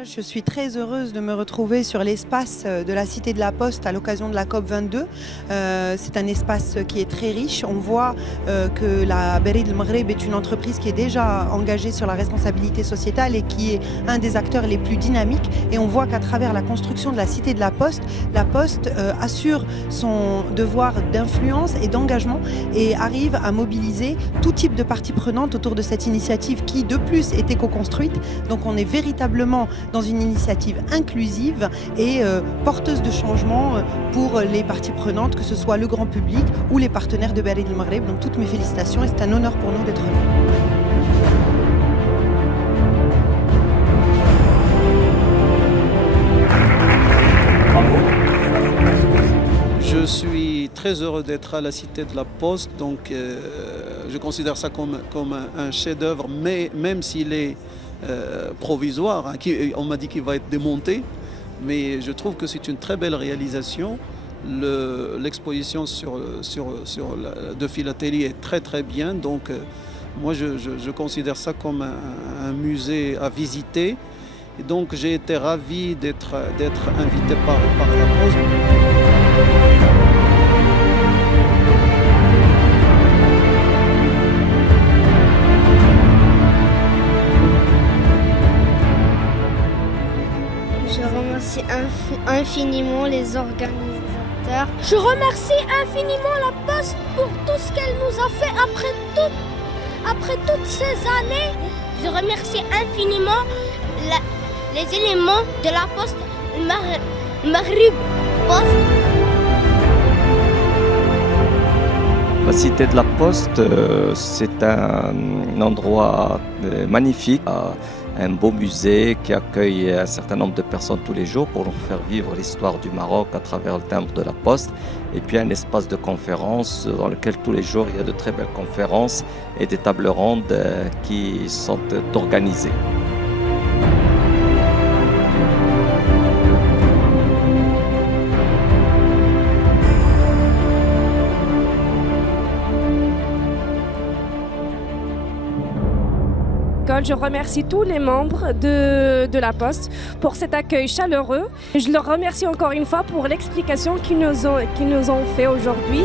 Déjà, je suis très heureuse de me retrouver sur l'espace de la Cité de la Poste à l'occasion de la COP22. C'est un espace qui est très riche. On voit que la Berri del Maghreb est une entreprise qui est déjà engagée sur la responsabilité sociétale et qui est un des acteurs les plus dynamiques. Et on voit qu'à travers la construction de la Cité de la Poste assure son devoir d'influence et d'engagement et arrive à mobiliser tout type de parties prenantes autour de cette initiative qui, de plus, est éco-construite. Donc on est véritablement dans une initiative inclusive et porteuse de changement pour les parties prenantes, que ce soit le grand public ou les partenaires de Berri del Maghreb. Donc toutes mes félicitations et c'est un honneur pour nous d'être là. Je suis très heureux d'être à la Cité de la Poste, donc je considère ça comme un chef-d'œuvre, mais même s'il est provisoire, hein, on m'a dit qu'il va être démonté, mais je trouve que c'est une très belle réalisation. L'exposition de philatélie est très très bien, donc moi je considère ça comme un musée à visiter. Et donc j'ai été ravi d'être invité par la Poste. Je remercie infiniment les organisateurs. Je remercie infiniment la Poste pour tout ce qu'elle nous a fait après toutes ces années. Je remercie infiniment les éléments de la Poste Maghreb Poste. La Cité de la Poste, c'est un endroit magnifique, un beau musée qui accueille un certain nombre de personnes tous les jours pour nous faire vivre l'histoire du Maroc à travers le timbre de la Poste. Et puis un espace de conférence dans lequel tous les jours il y a de très belles conférences et des tables rondes qui sont organisées. Je remercie tous les membres de la Poste pour cet accueil chaleureux. Je leur remercie encore une fois pour l'explication qu'ils nous ont fait aujourd'hui.